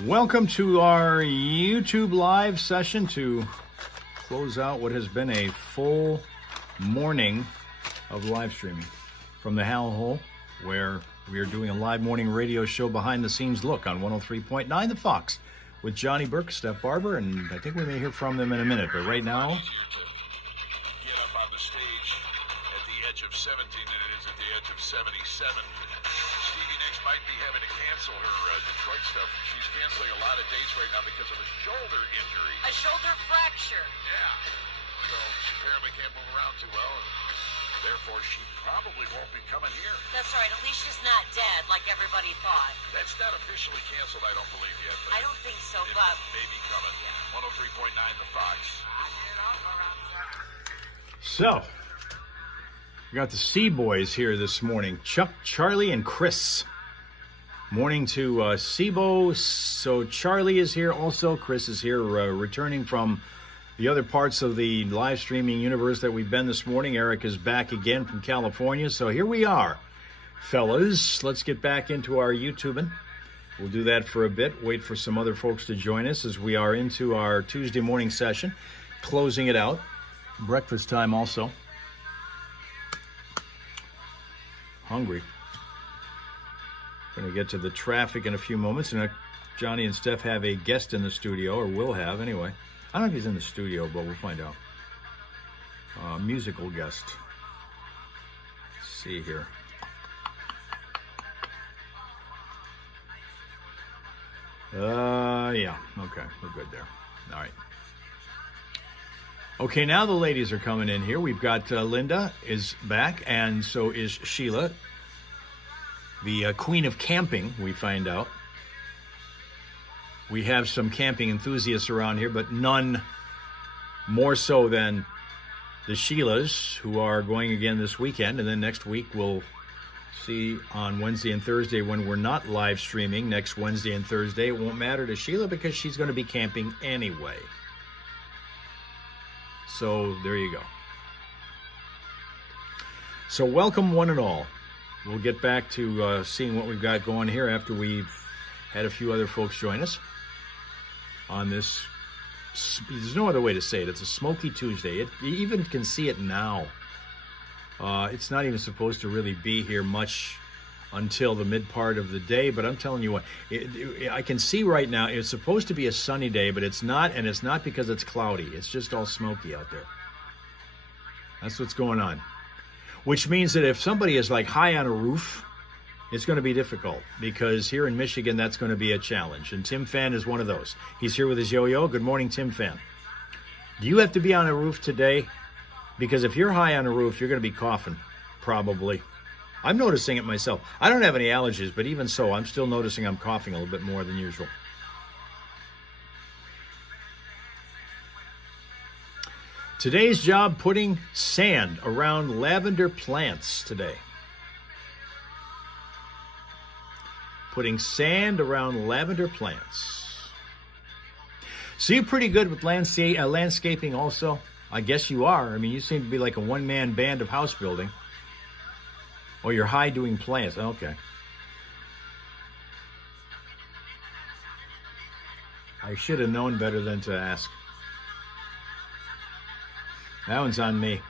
Welcome to our YouTube live session to close out what has been a full morning of live streaming from the Hal Hole, where we are doing a live morning radio show behind the scenes look on 103.9 The Fox with Johnny Burke, Steph Barber, and I think we may hear from them in a minute, but right now... Get up on the stage at the edge of 17 than it is at the edge of 77. Stevie Nicks might be having to cancel her Detroit stuff. She's canceling a lot of dates right now because of a shoulder injury. A shoulder fracture. Yeah. So she apparently can't move around too well, and therefore she probably won't be coming here. That's right. At least she's not dead like everybody thought. That's not officially canceled, I don't believe yet. But I don't think so, it but... may be coming. Yeah. 103.9 The Fox. So, we got the C-Boys here this morning. Chuck, Charlie, and Chris. Morning to Seabo. So Charlie is here also. Chris is here returning from the other parts of the live streaming universe that we've been this morning. Eric is back again from California. So here we are, fellas. Let's get back into our YouTubing. We'll do that for a bit. Wait for some other folks to join us as we are into our Tuesday morning session. Closing it out. Breakfast time also. Hungry. Going to get to the traffic in a few moments. And Johnny and Steph have a guest in the studio, or will have anyway. I don't know if he's in the studio, but we'll find out. Musical guest. Let's see here. Yeah. Okay, we're good there. All right. Okay, now the ladies are coming in here. We've got Linda is back, and so is Sheila. The queen of camping, we find out. We have some camping enthusiasts around here, but none more so than the Sheilas, who are going again this weekend. And then next week we'll see on Wednesday and Thursday when we're not live streaming. Next Wednesday and Thursday, it won't matter to Sheila because she's going to be camping anyway. So there you go. So welcome one and all. We'll get back to seeing what we've got going here after we've had a few other folks join us on this. There's no other way to say it. It's a smoky Tuesday. You even can see it now. It's not even supposed to really be here much until the mid part of the day, but I'm telling you what, I can see right now it's supposed to be a sunny day, but it's not, and it's not because it's cloudy. It's just all smoky out there. That's what's going on. Which means that if somebody is like high on a roof, it's going to be difficult because here in Michigan, that's going to be a challenge. And Tim Fan is one of those. He's here with his yo-yo. Good morning, Tim Fan. Do you have to be on a roof today? Because if you're high on a roof, you're going to be coughing, probably. I'm noticing it myself. I don't have any allergies, but even so, I'm still noticing I'm coughing a little bit more than usual. Today's job, putting sand around lavender plants today. Putting sand around lavender plants. So you're pretty good with landscaping also? I guess you are. I mean, you seem to be like a one-man band of house building. Oh, you're high doing plants. Okay. I should have known better than to ask. That one's on me.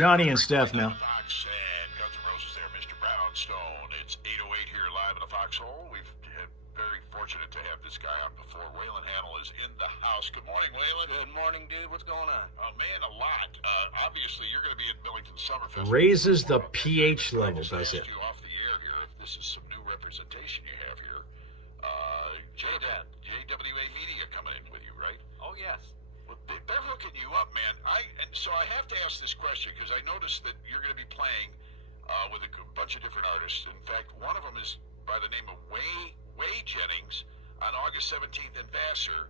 Johnny and Steph now. Fox and Guns N' Roses there, Mr. Brownstone. It's 8:08 here live in the Foxhole. We've been very fortunate to have this guy on before. Waylon Hannell is in the house. Good morning, Waylon. Good morning, dude. What's going on? Oh, man, a lot. Obviously, you're going to be at Millington Summerfest. Raises the pH level, I does it? you off the air here if this is some new representation you have here. JWA Media coming in with you, right? Oh, yes. Well, they're hooking you up, man. So I have to ask this question because I noticed that you're going to be playing with a bunch of different artists. In fact, one of them is by the name of Way Jennings on August 17th in Vassar.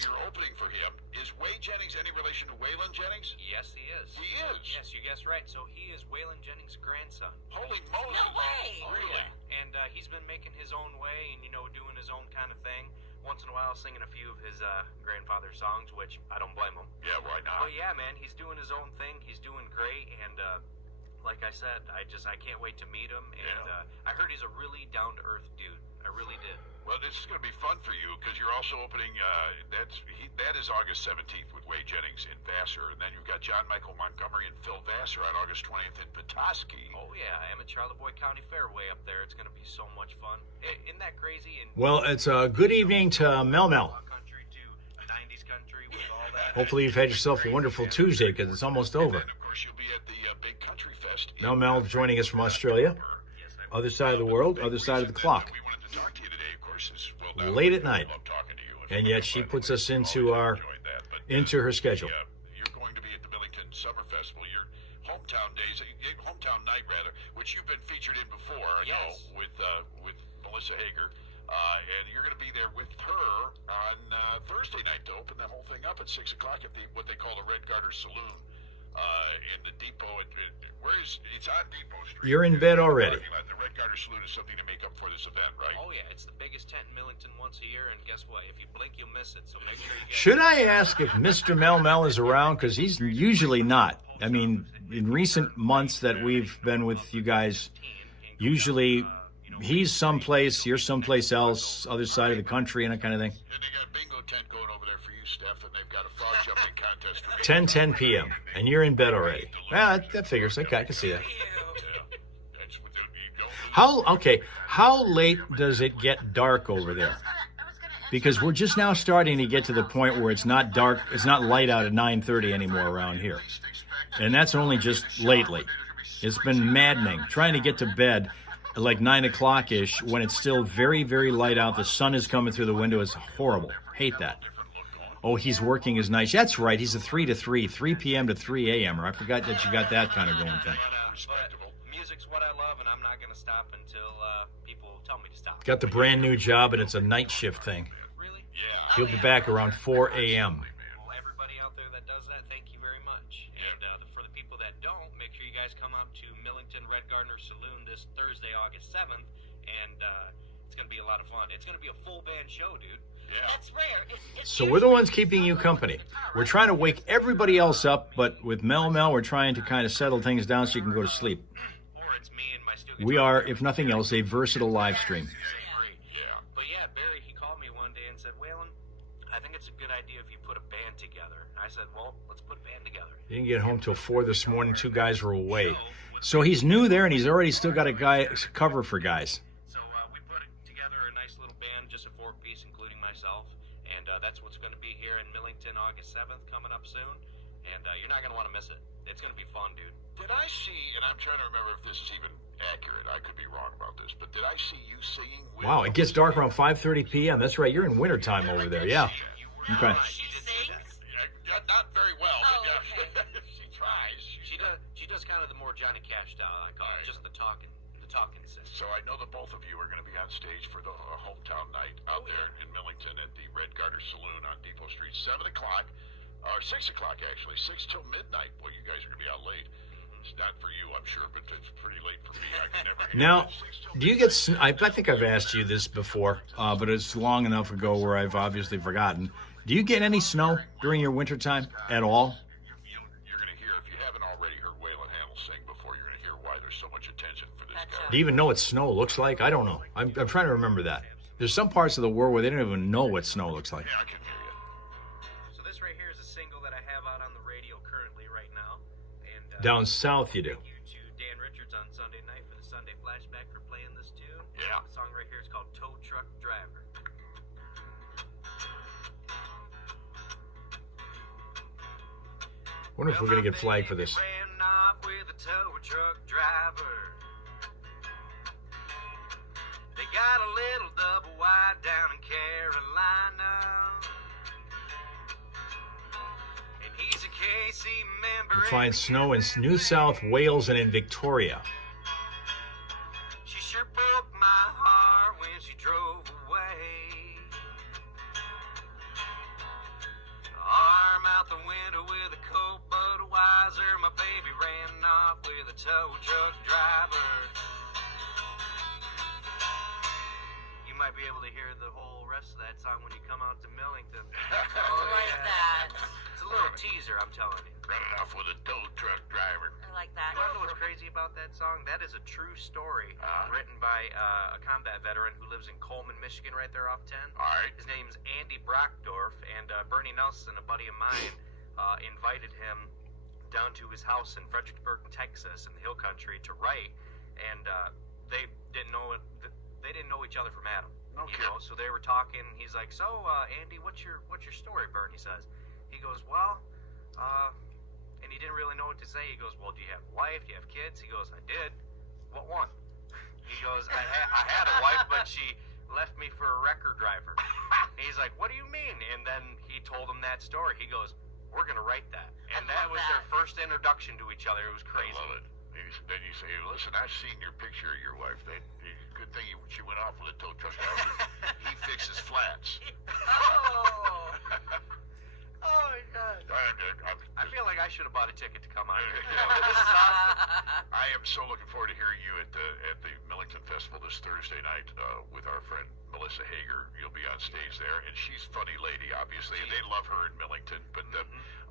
You're opening for him. Is Way Jennings any relation to Waylon Jennings? Yes, he is. He is? Yes, you guessed right. So he is Waylon Jennings' grandson. Holy moly. No way. Really? Yeah. And he's been making his own way and, doing his own kind of thing. Once in a while singing a few of his grandfather's songs, which I don't blame him. Yeah, why not? But yeah, man, he's doing his own thing. He's doing great. And like I said, I can't wait to meet him. And I heard he's a really down to earth dude. I really did. Well, this is going to be fun for you because you're also opening. That is August 17th with Wade Jennings in Vassar, and then you've got John Michael Montgomery and Phil Vassar on August 20th in Petoskey. Oh yeah, I'm at Charlevoix County Fairway up there. It's going to be so much fun. Isn't that crazy? And Well, it's a good evening to Mel Mel. country to 90s country with all that. Hopefully you've had yourself a wonderful Tuesday because it's almost over. And of course, you'll be at the Big Country Fest. Mel Mel joining us from Australia. Other side of the world, other side of the clock. We wanted to talk to you today, of course, is Late at night. I love talking to you. And yet she puts us into her schedule. You're going to be at the Millington Summer Festival. Your hometown days, hometown night rather, which you've been featured in before. I know with Melissa Hager. And you're going to be there with her on Thursday night to open the whole thing up at 6 o'clock at what they call the Red Garter Saloon in the Depot. It's on Depot Street. You're in bed already. The Red Garter Saloon is something to make up for this event, right? Oh yeah, it's the biggest tent in Millington once a year, and guess what? If you blink, you'll miss it. So make sure you get. Should I ask if Mr. Mel Mel is around? Because he's usually not. I mean, in recent months that we've been with you guys, usually he's someplace, you're someplace else, other side of the country, and that kind of thing. And they got a bingo tent going over there for you, Steph, and they've got a frog jumping contest for me. 10 p.m. and you're in bed already. Yeah, that figures. Okay, I can see that. That's what you go. How late does it get dark over there? Because we're just now starting to get to the point where it's not dark, it's not light out at 9:30 anymore around here. And that's only just lately. It's been maddening trying to get to bed at like 9 o'clock-ish when it's still very, very light out. The sun is coming through the window. It's horrible. Hate that. Oh, he's working his night. That's right. He's a 3 to 3, 3 p.m. to 3 a.m. I forgot that you got that kind of going thing. But music's what I love, and I'm not going to stop until people tell me to stop. Got the brand new job, and it's a night shift thing. Really? Yeah. He'll be back around 4 a.m. Well, everybody out there that does that, thank you very much. And for the people that don't, make sure you guys come out to Millington Red Garter Saloon this Thursday, August 7th, and it's going to be a lot of fun. It's going to be a full band show, dude. Yeah. That's rare. It's So we're the ones keeping you company. We're trying to wake everybody else up, but with Mel Mel, we're trying to kind of settle things down so you can go to sleep. Or it's me and my steel We are, if nothing else, a versatile live stream. Yeah. But yeah, Barry, he called me one day and said, Waylon, I think it's a good idea if you put a band together. I said, well, let's put a band together. He didn't get home till 4 this morning. 2 guys were away. So he's new there, and he's already still got a guy cover for guys. So we put together a nice little band, just a 4-piece, including myself. And that's what's going to be here in Millington August 7th, coming up soon. And you're not going to want to miss it. It's going to be fun, dude. Did I see, and I'm trying to remember if this is even accurate, I could be wrong about this, but did I see you singing with... Wow, it gets dark around 5:30 p.m. That's right. You're in wintertime over there. Yeah. Okay. She sings? Not very well, Oh, but yeah. okay. She tries. She does kind of the more Johnny Cash style, I call it. Right. Just the talking sing. So I know that both of you are going to be on stage for the hometown night out there in Millington at the Red Garter Saloon on Depot Street, 7 o'clock, or 6 o'clock actually, 6 till midnight. Boy, you guys are going to be out late. It's not for you, I'm sure, but it's pretty late for me. I can never hear Now, it. 6 till do you get... I think I've asked you this before, but it's long enough ago where I've obviously forgotten. Do you get any snow during your wintertime at all? You're going to hear, if you haven't already heard Waylon Hamel sing before, you're going to hear why there's so much attention for this guy. Do you even know what snow looks like? I don't know. I'm trying to remember that. There's some parts of the world where they don't even know what snow looks like. Yeah, I can hear you. So this right here is a single that I have out on the radio currently right now. And Down south you do. thank you to Dan Richards on Sunday night for the Sunday flashback for playing this tune. Yeah. The song right here is called Tow Truck Driver. Wonder if we're gonna get flagged for this. Ran off with a tow truck driver. They got a little double wide down in Carolina. And he's a KC member. You find snow in New South Wales and in Victoria. She sure broke my heart when she drove away. Arm out the window with a cold Budweiser. My baby ran off with a tow truck driver. You might be able to hear the whole rest of that song when you come out to Millington. Like that. It's a little teaser, I'm telling you. Running off with a tow truck driver. I like that. You want to know what's crazy about about that song? That is a true story written by a combat veteran who lives in Coleman, Michigan, right there off 10. All right. His name's Andy Brockdorf, and Bernie Nelson, a buddy of mine, invited him down to his house in Fredericksburg, Texas, in the Hill Country, to write. And they didn't know each other from Adam. No you kidding. know, so they were talking. He's like, "So, Andy, what's your story, Bernie?" says. He goes, "Well," and he didn't really know what to say. He goes, "Well, do you have a wife? Do you have kids?" He goes, "I did." "What one?" He goes, I had a wife, but she left me for a record driver." He's like, "What do you mean?" And then he told him that story. He goes, "We're gonna write that," and that was their first introduction to each other. It was crazy. I love it. Then you say, "Listen, I've seen your picture of your wife. Good thing she went off with a tow truck driver. He fixes flats." Oh. Oh my God! I I feel like I should have bought a ticket to come on here. You know, This is awesome. I am so looking forward to hearing you at the Millington Festival this Thursday night with our friend Melissa Hager. You'll be on stage there, and she's a funny lady, obviously, and they love her in Millington. But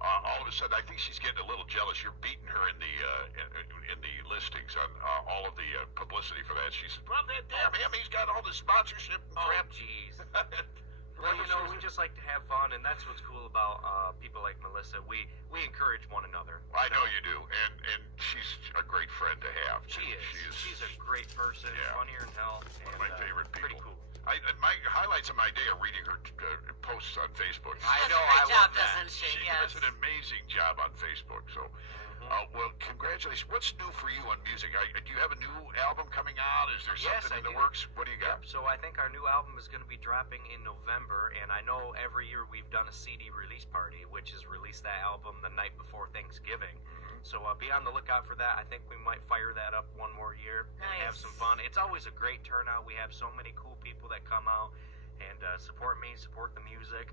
all of a sudden, I think she's getting a little jealous. You're beating her in the listings on all of the publicity for that. She said, "Well, damn him, he's got all the sponsorship and crap." Jeez. Well, you know, we just like to have fun, and that's what's cool about people like Melissa. We encourage one another. I know you do, and she's a great friend to have. She is. She's a great person, Yeah. funnier than hell. One of my favorite people. Pretty cool. My highlights of my day are reading her posts on Facebook. I She does know, a great I job, love that. doesn't she? She Yes. does an amazing job on Facebook. So, well, congratulations. What's new for you on music? Do you have a new album coming out? Is there Yes, something I in the do. works? What do you got? Yep, so I think our new album is going to be dropping in November, and I know every year we've done a CD release party, which is release that album the night before Thanksgiving. So be on the lookout for that. I think we might fire that up one more year and have Nice. some fun. It's always a great turnout. We have so many cool people that come out and support me, support the music,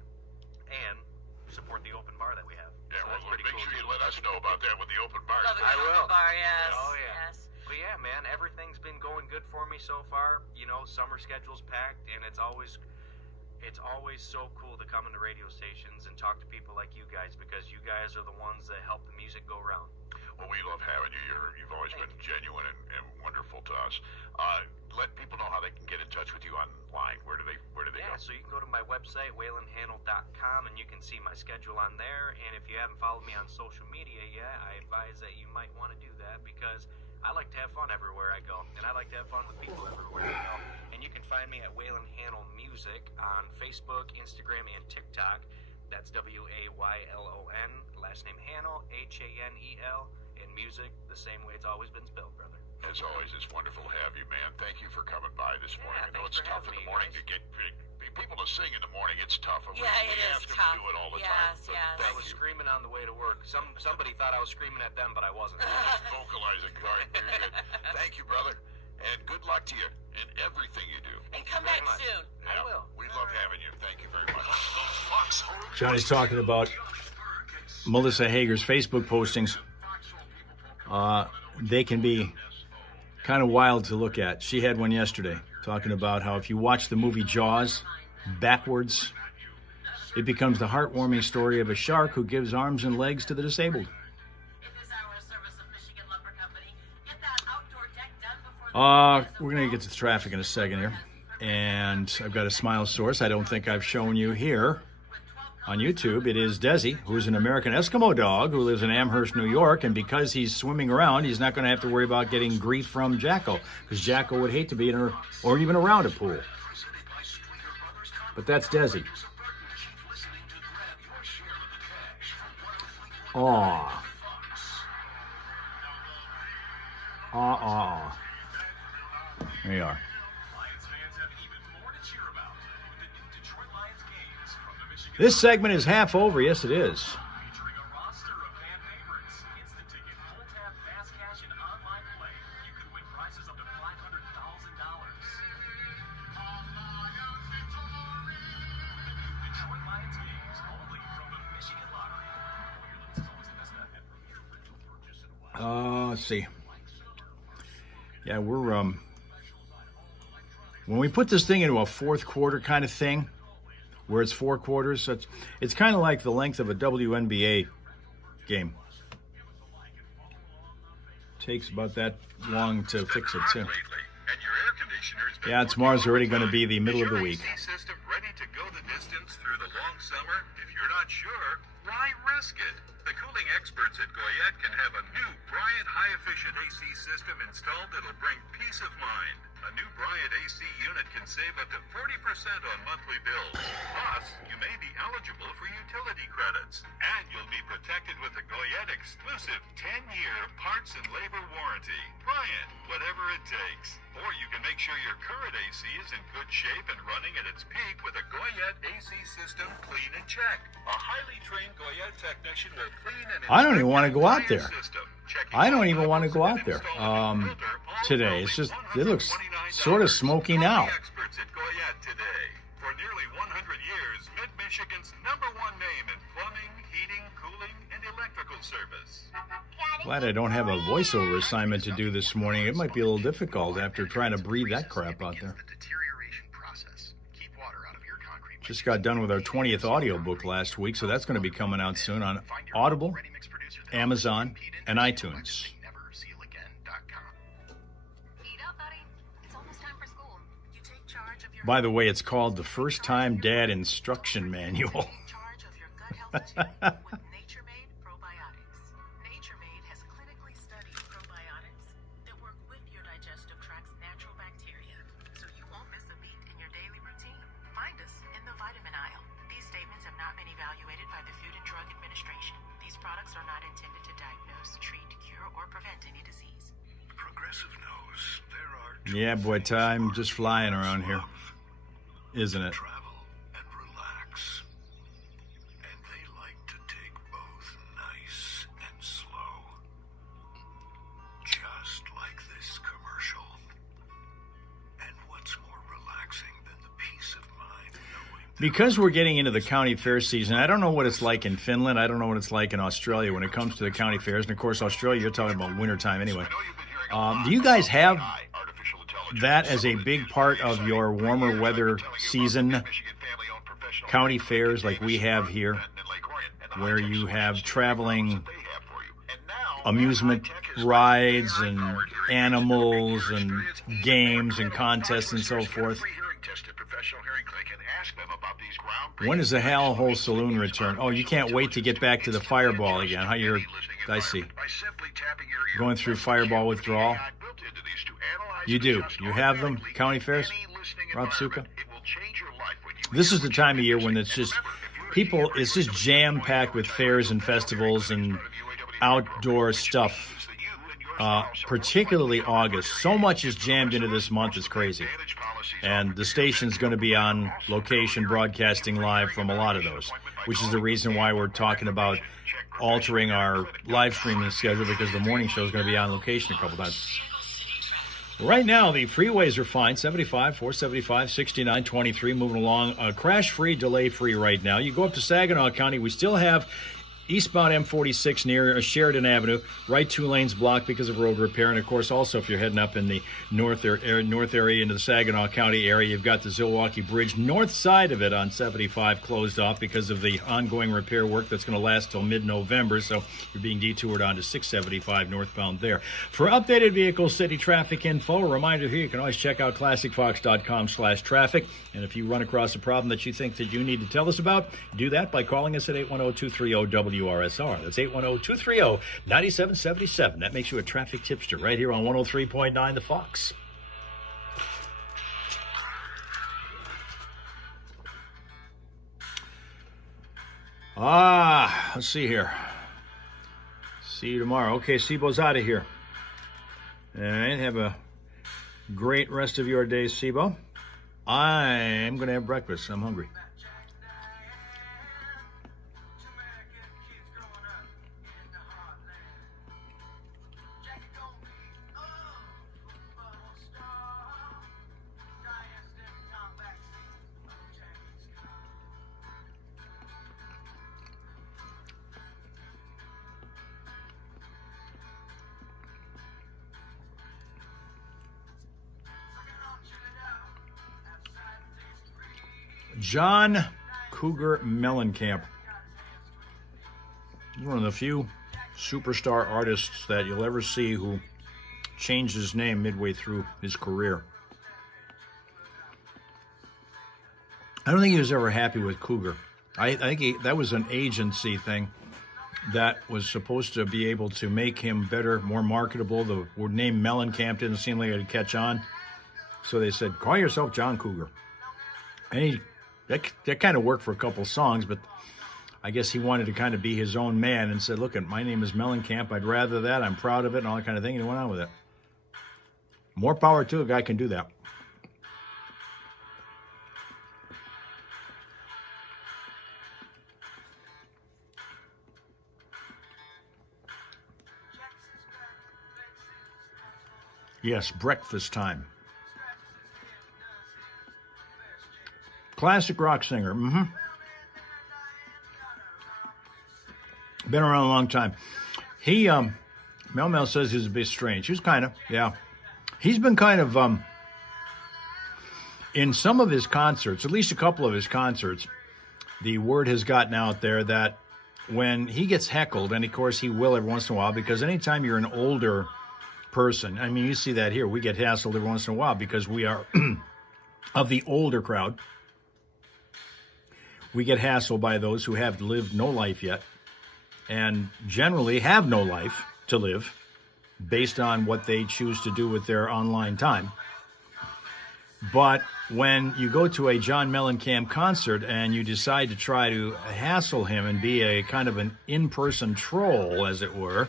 and support the open bar that we have. Yeah, So that's well, pretty make cool, sure you too. let us know about that with the open bars. Love a I good will. open bar, yes. Oh, yeah. Yes. But yeah, man, everything's been going good for me so far. You know, summer schedule's packed, and it's always so cool to come into radio stations and talk to people like you guys, because you guys are the ones that help the music go around. Well, we love having you. You've always been genuine and wonderful to us. Let people know how they can get in touch with you online. Where do they Yeah, go? so you can go to my website, waylandhandle.com, and you can see my schedule on there. And if you haven't followed me on social media yet, I advise that you might want to do that, because I like to have fun everywhere I go, and I like to have fun with people everywhere I go. And you can find me at Wayland Handle Music on Facebook, Instagram, and TikTok. That's WAYLON, last name Hanel, HANEL, and music the same way it's always been spelled, brother. As always, it's wonderful to have you, man. Thank you for coming by this morning. I know thanks it's for tough in having the me, morning guys. to get people to sing in the morning. It's tough. Yeah, we it is ask them tough. to do it all the Yes, time. But yes. I thank was you. screaming on the way to work. Somebody thought I was screaming at them, but I wasn't. Vocalizing. All right, very good. Thank you, brother. And good luck to you in everything you do. And come Very back much. soon. I will. We love having you. Thank you very much. Johnny's talking about Melissa Hager's Facebook postings. They can be kind of wild to look at. She had one yesterday talking about how if you watch the movie Jaws backwards, it becomes the heartwarming story of a shark who gives arms and legs to the disabled. In this hour of service of Michigan Lumber Company, get that outdoor deck done before We're going to get to the traffic in a second here. And I've got a smile source I don't think I've shown you here on YouTube. It is Desi, who's an American Eskimo dog who lives in Amherst, New York. And because he's swimming around, he's not going to have to worry about getting grief from Jacko, because Jacko would hate to be in or even around a pool. But that's Desi. Aw. Aw. There you are. This segment is half over. Yes, it is. Featuring a roster of fan favorites, instant ticket, pull tab, fast cash, and online play. You could win prizes up to $500,000. Detroit Lions games only from the Michigan Lottery. All your limits is always invested at Premier Rental Purchase and Let's see. Yeah, we're when we put this thing into a fourth quarter kind of thing, where it's 4 quarters, it's kind of like the length of a WNBA game. takes about that long to fix it, too. Lately, and your air conditioner's been Yeah, tomorrow's already going to be the middle Is of the your week. AC system ready to go the distance through the long summer? If you're not sure, why risk it? The cooling experts at Goyette can have a new Bryant high-efficient AC system installed that'll bring peace of mind. A new Bryant AC unit can save up to 40% on monthly bills. Plus, you may be eligible for utility credits. And you'll be protected with the Goyette exclusive 10-year parts and labor warranty. Bryant, whatever it takes. Or you can make sure your current AC is in good shape and running at its peak with a Goyette AC system clean and check. A highly trained Goyette technician will clean and I don't even want to go out inspect there. your system, checking I don't all even want to levels go and out there installing a filter, all today. for It's just, only it looks $129. sort of smoky now. Call the experts at Goyette today. For nearly 100 years, Mid-Michigan's #1 name in plumbing, heating, cooling, and electrical service. Glad I don't have a voiceover assignment to do this morning. It might be a little difficult after trying to breathe that crap out there. The deterioration process. Keep water out of your concrete. Just got done with our 20th audiobook last week, so that's going to be coming out soon on Audible, Amazon, and iTunes. NeverSealAgain.com. Eat up, buddy. It's almost time for school. You take charge of your By the way, it's called the First Time Dad Instruction Manual. charge of your gut health today with Nature-Made probiotics. Nature-Made has clinically studied probiotics that work with your digestive tract's natural bacteria, so you won't miss a beat in your daily routine. Find us in the vitamin aisle. These statements have not been evaluated by the Food and Drug Administration. These products are not intended to diagnose, treat, cure, or prevent any disease. Progressive knows there are Yeah, boy, time just flying around here, isn't it? travel and relax. And they like to take both nice and slow. Just like this commercial. And what's more relaxing than the peace of mind knowing that Because we're getting into the county fair season, I don't know what it's like in Finland. I don't know what it's like in Australia when it comes to the county fairs. And, of course, Australia, you're talking about wintertime anyway. I know you've been hearing a lot Do you guys about have AI, artificial intelligence, that as a some of the big news part media of citing your for warmer years, I've weather been telling you about season the Michigan family-owned professional county clinic fairs in like we Davis, have Spartan, here, and Lake Orion, and the where high-tech you have solutions traveling that they have for you. And now, amusement that high-tech is rides with and AI-powered hearing aids animals that and make your experience games even and better. contests and so Find listeners get a forth. free hearing test at Professional Hearing Clinic and ask them about these groundbreaking When does the Hal Hole solutions Saloon that use return? Oh, you can't wait to get back to the Fireball again, huh? You're, I see. By simply tapping your ear. Going through Fireball withdrawal? AI built into these to analyze You and do. adjust You have them, automatically county in fairs? any listening Rob Suka? environment. It will change your life when you This hear is the what time of you've year been when listening. it's just And remember, if you're a people, hearing it's just aids, jam-packed with fairs and festivals and outdoor stuff, particularly August. So much is jammed into this month, it's crazy. And the station's going to be on location broadcasting live from a lot of those, which is the reason why we're talking about altering our live streaming schedule, because the morning show is going to be on location a couple times. Right now, the freeways are fine. 75, 475, 69, 23, moving along. Crash-free, delay-free right now. You go up to Saginaw County, we still have eastbound M46 near Sheridan Avenue, right 2 lanes blocked because of road repair. And, of course, also if you're heading up in the north area into the Saginaw County area, you've got the Zilwaukee Bridge. North side of it on 75 closed off because of the ongoing repair work that's going to last till mid-November. So you're being detoured onto 675 northbound there. For updated vehicle city traffic info, a reminder here, you can always check out classicfox.com/traffic. And if you run across a problem that you think that you need to tell us about, do that by calling us at 810-230-WRSR. That's 810-230-9777. That makes you a traffic tipster right here on 103.9 The Fox. Let's see here. See you tomorrow. Okay, Sibo's out of here. All right, have a great rest of your day, Sibo. I'm going to have breakfast. I'm hungry. John Cougar Mellencamp. He's one of the few superstar artists that you'll ever see who changed his name midway through his career. I don't think he was ever happy with Cougar. I think that was an agency thing that was supposed to be able to make him better, more marketable. The name Mellencamp didn't seem like it would catch on. So they said, call yourself John Cougar. And that kind of worked for a couple songs, but I guess he wanted to kind of be his own man and said, look, my name is Mellencamp. I'd rather that. I'm proud of it and all that kind of thing. And he went on with it. More power to a guy can do that. Yes, breakfast time. Classic rock singer. Been around a long time. He, Mel says he's a bit strange. He's kind of, yeah. He's been kind of, in some of his concerts, at least a couple of his concerts, the word has gotten out there that when he gets heckled, and of course he will every once in a while, because anytime you're an older person, I mean, you see that here, we get hassled every once in a while because we are of the older crowd. We get hassled by those who have lived no life yet and generally have no life to live based on what they choose to do with their online time. But when you go to a John Mellencamp concert and you decide to try to hassle him and be a kind of an in-person troll, as it were,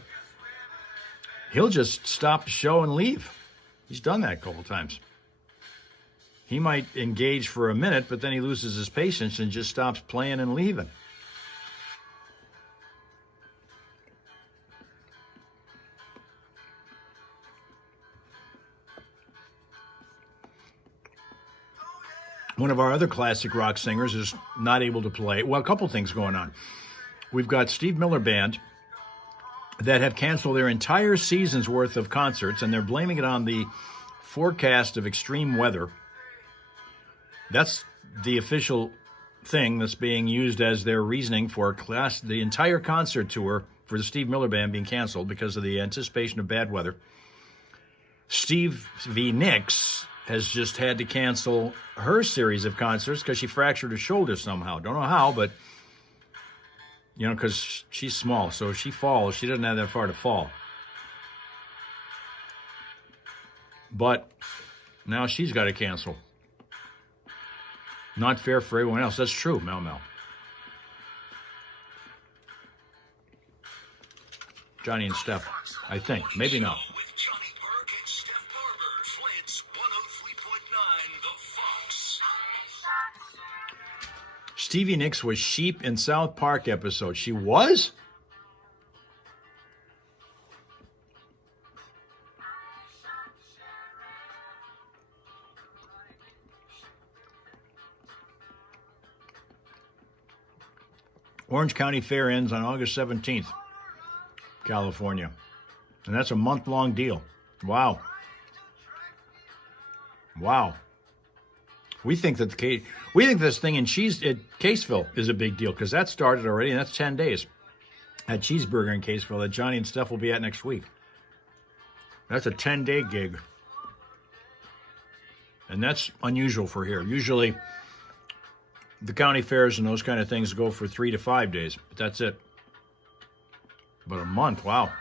he'll just stop the show and leave. He's done that a couple times. He might engage for a minute, but then he loses his patience and just stops playing and leaving. One of our other classic rock singers is not able to play. Well, a couple things going on. We've got Steve Miller Band that have canceled their entire season's worth of concerts, and they're blaming it on the forecast of extreme weather. That's the official thing that's being used as their reasoning for the entire concert tour for the Steve Miller Band being canceled because of the anticipation of bad weather. Stevie Nicks has just had to cancel her series of concerts because she fractured her shoulder somehow. Don't know how, but, you know, because she's small. So if she falls, she doesn't have that far to fall. But now she's got to cancel. Not fair for everyone else. That's true, Mel. Johnny and Steph, I think. Maybe not. With Johnny Burke and Steph Barber, Flint's 103.9 The Fox. Stevie Nicks was Sheep in South Park episode. She was? Orange County Fair ends on August 17th, California. And that's a month-long deal. Wow. Wow. We think that this thing in Caseville is a big deal because that started already, and that's 10 days at Cheeseburger in Caseville that Johnny and Steph will be at next week. That's a 10-day gig. And that's unusual for here. Usually, the county fairs and those kind of things go for 3 to 5 days, but that's it. But a month, wow.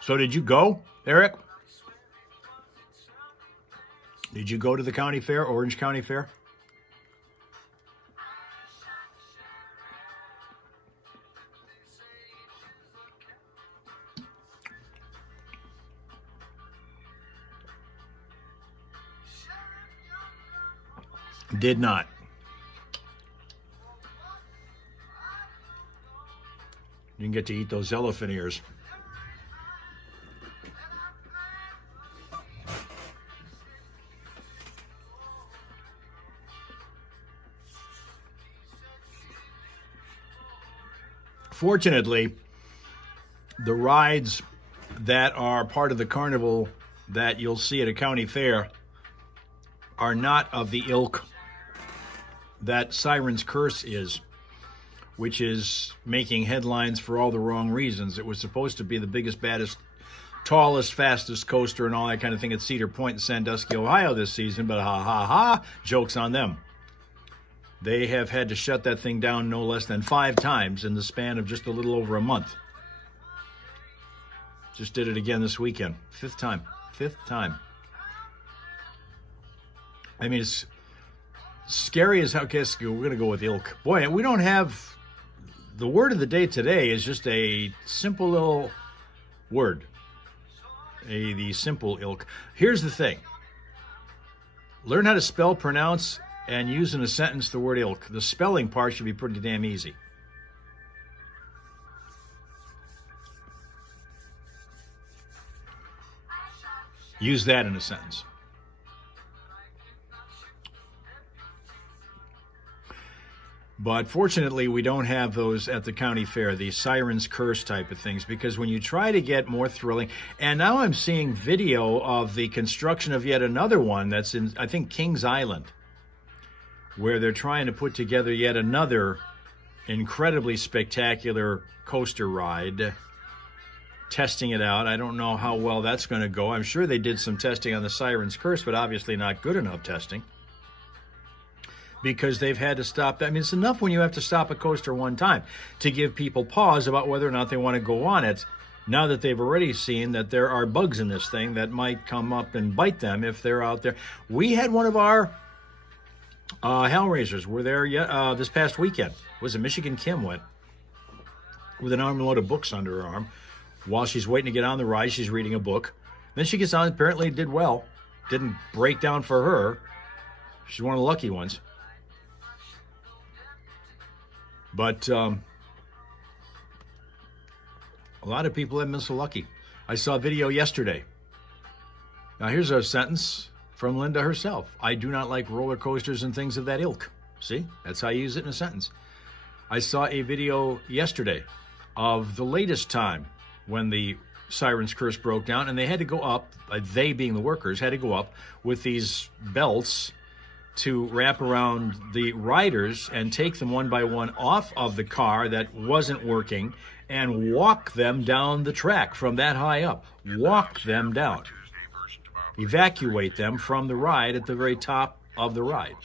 So did you go, Eric? Did you go to the county fair, Orange County Fair? Did not. You can get to eat those elephant ears. Fortunately, the rides that are part of the carnival that you'll see at a county fair are not of the ilk that Siren's Curse is, which is making headlines for all the wrong reasons. It was supposed to be the biggest, baddest tallest, fastest coaster and all that kind of thing at Cedar Point in Sandusky, Ohio this season, but ha ha ha, joke's on them. They have had to shut that thing down no less than 5 times in the span of just a little over a month. Just did it again this weekend. 5th time. 5th time. I mean, it's scary as hell. Guess we're going to go with ilk. Boy, we don't have... The word of the day today is just a simple little word. The simple ilk. Here's the thing. Learn how to spell, pronounce, and use in a sentence the word ilk. The spelling part should be pretty damn easy. Use that in a sentence. But fortunately, we don't have those at the county fair, the Siren's Curse type of things, because when you try to get more thrilling, and now I'm seeing video of the construction of yet another one that's in, I think, Kings Island, where they're trying to put together yet another incredibly spectacular coaster ride, testing it out. I don't know how well that's going to go. I'm sure they did some testing on the Siren's Curse, but obviously not good enough testing, because they've had to stop that. I mean, it's enough when you have to stop a coaster one time to give people pause about whether or not they want to go on it, now that they've already seen that there are bugs in this thing that might come up and bite them if they're out there. We had one of our Hellraisers were there this past weekend. Was it Michigan Kim went with an armload of books under her arm. While she's waiting to get on the ride, she's reading a book. Then she gets on, apparently did well. Didn't break down for her. She's one of the lucky ones. But a lot of people have been so lucky. I saw a video yesterday. Now here's a sentence from Linda herself. I do not like roller coasters and things of that ilk. See, that's how you use it in a sentence. I saw a video yesterday of the latest time when the Siren's Curse broke down, and they had to go up, they being the workers, had to go up with these belts to wrap around the riders and take them one by one off of the car that wasn't working and walk them down the track from that high up. Walk them down. Evacuate them from the ride at the very top of the ride.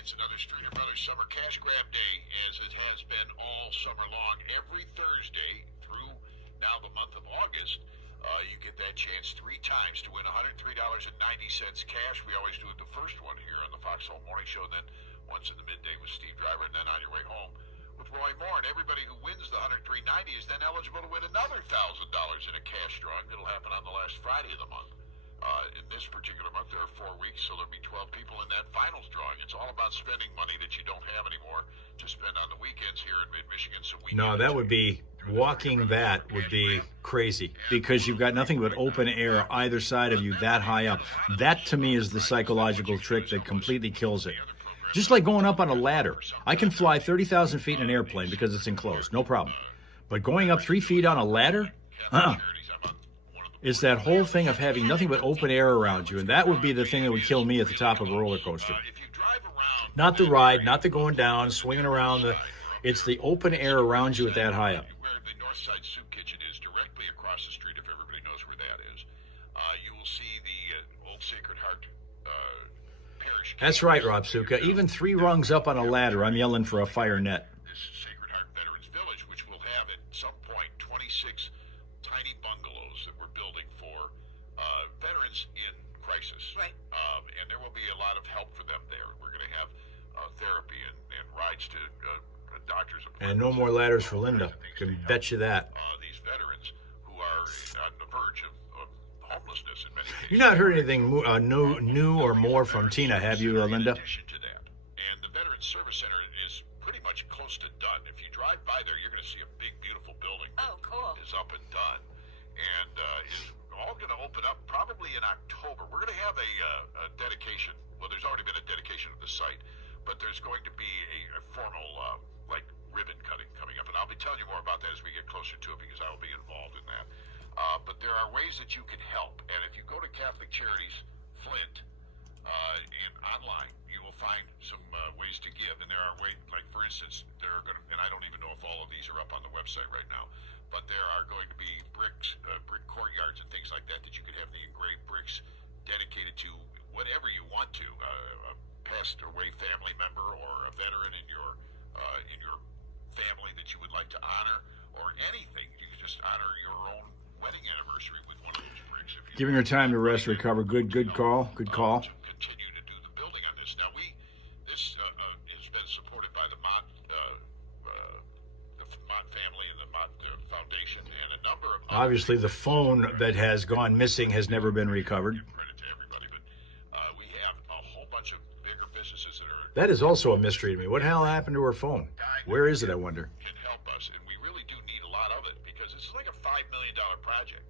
It's another Streeter Brothers Summer Cash Grab Day, as it has been all summer long. Every Thursday through now the month of August, you get that chance 3 times to win $103.90 cash. We always do it the first one here on the Foxhole Morning Show, then once in the midday with Steve Driver, and then on your way home with Roy Moore. And everybody who wins the $103.90 is then eligible to win another $1,000 in a cash drawing. It'll happen on the last Friday of the month. In this particular month, there are 4 weeks, so there'll be 12 people in that finals drawing. It's all about spending money that you don't have anymore to spend on the weekends here in mid-Michigan. So no, that would be, walking that would be crazy, because you've got nothing but open air either side of you that high up. That, to me, is the psychological trick that completely kills it. Just like going up on a ladder. I can fly 30,000 feet in an airplane because it's enclosed, no problem. But going up 3 feet on a ladder? It's that whole thing of having nothing but open air around you, and that would be the thing that would kill me at the top of a roller coaster. Not the ride, not the going down, swinging around. It's the open air around you at that high up. Where the Northside Soup Kitchen is, directly across the street, if everybody knows where that is, you will see the old Sacred Heart Parish. That's right, Rob Suka. Even 3 rungs up on a ladder, I'm yelling for a fire net. This Sacred Heart Veterans Village, which will have at some point 26 tiny bungalows that we're building for veterans in crisis. Right. And there will be a lot of help for them there. We're going to have therapy and rides to doctor's appointments. And no more ladders for Linda. Can bet you that. These veterans who are on the verge of homelessness in many cases. You've not heard anything new or more from Tina, have you, Linda? In addition to that, and the Veterans Service Center is pretty much close to done. If you drive by there, you're going to see a big, beautiful building. Oh, cool. Is up and done, and is all going to open up probably in October. We're going to have a dedication. Well, there's already been a dedication of the site, but there's going to be a formal like ribbon cutting coming up, and I'll be telling you more about that as we get closer to it, because I will be involved in that. But there are ways that you can help, and if you go to Catholic Charities Flint and online, you will find some ways to give. And there are ways, like for instance, there are going to, and I don't even know if all of these are up on the website right now, but there are going to be brick passed away family member or a veteran in your family that you would like to honor, or anything. You can just honor your own wedding anniversary with one of those bricks. If you Giving her time to rest, recover. Good call. Good call. To continue to do the building on this. Now this has been supported by the Mott family and the Mott Foundation and a number of. Obviously, the phone that has gone missing has never been recovered. Credit to everybody, but we have a whole bunch of bigger businesses that are. That is also a mystery to me. What the hell happened to her phone? Where is it, I wonder? Can help us, and we really do need a lot of it because it's like a $5 million project.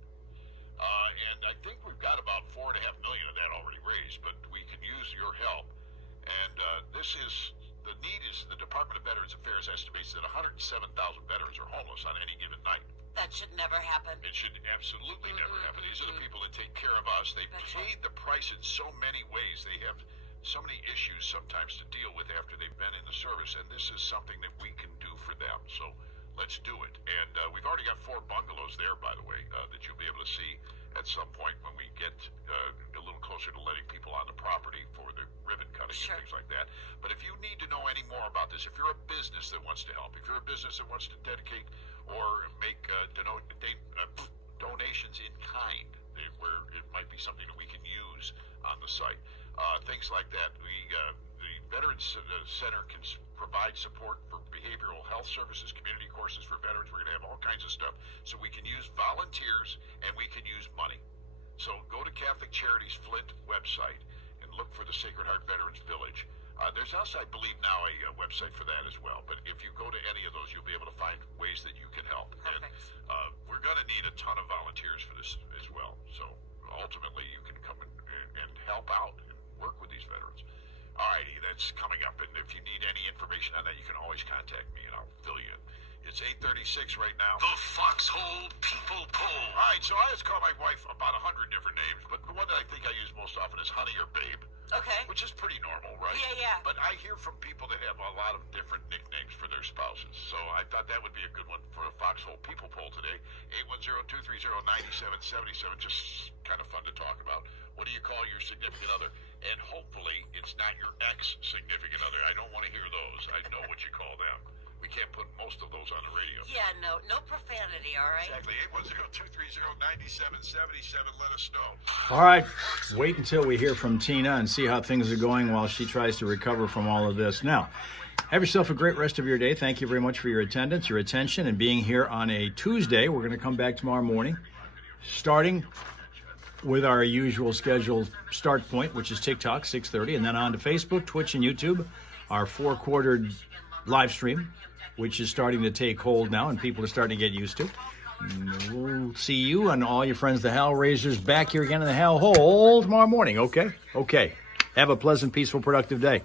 And I think we've got about $4.5 million of that already raised, but we can use your help. And the need is the Department of Veterans Affairs estimates that 107,000 veterans are homeless on any given night. That should never happen. It should absolutely never happen. These are the people that take care of us. They paid the price in so many ways. They have so many issues sometimes to deal with after they've been in the service, and this is something that we can do for them. So let's do it. And we've already got 4 bungalows there, by the way, that you'll be able to see at some point when we get a little closer to letting people on the property for the ribbon cutting and things like that. But if you need to know any more about this, if you're a business that wants to help, if you're a business that wants to dedicate or make donations in kind, where it might be something that we can use on the site, things like that, the Veterans Center can provide support for behavioral health services, community courses for veterans. We're going to have all kinds of stuff. So we can use volunteers and we can use money. So go to Catholic Charities Flint website and look for the Sacred Heart Veterans Village. There's also, I believe, now a website for that as well. But if you go to any of those, you'll be able to find ways that you can help. Perfect. And we're going to need a ton of volunteers for this as well. So ultimately, you can come and help out and work with these veterans. All righty, that's coming up. And if you need any information on that, you can always contact me and I'll fill you in. It's 8:36 right now. The Foxhole People Poll. All right, so I always call my wife about 100 different names, but the one that I think I use most often is Honey or Babe. Okay. Which is pretty normal, right? Yeah. But I hear from people that have a lot of different nicknames for their spouses. So I thought that would be a good one for a Foxhole People Poll today. 810-230-9777. Just kind of fun to talk about. What do you call your significant other? And hopefully it's not your ex-significant other. I don't want to hear those. I know what you call them. We can't put most of those on the radio. Yeah, no profanity, all right? Exactly. 810-230-9777. Let us know. All right. Wait until we hear from Tina and see how things are going while she tries to recover from all of this. Now, have yourself a great rest of your day. Thank you very much for your attendance, your attention, and being here on a Tuesday. We're going to come back tomorrow morning, starting with our usual scheduled start point, which is TikTok, 6:30, and then on to Facebook, Twitch, and YouTube, our 4-quartered live stream, which is starting to take hold now and people are starting to get used to. And we'll see you and all your friends, the Hal Raisers, back here again in the Hal Hole tomorrow morning, okay? Okay. Have a pleasant, peaceful, productive day.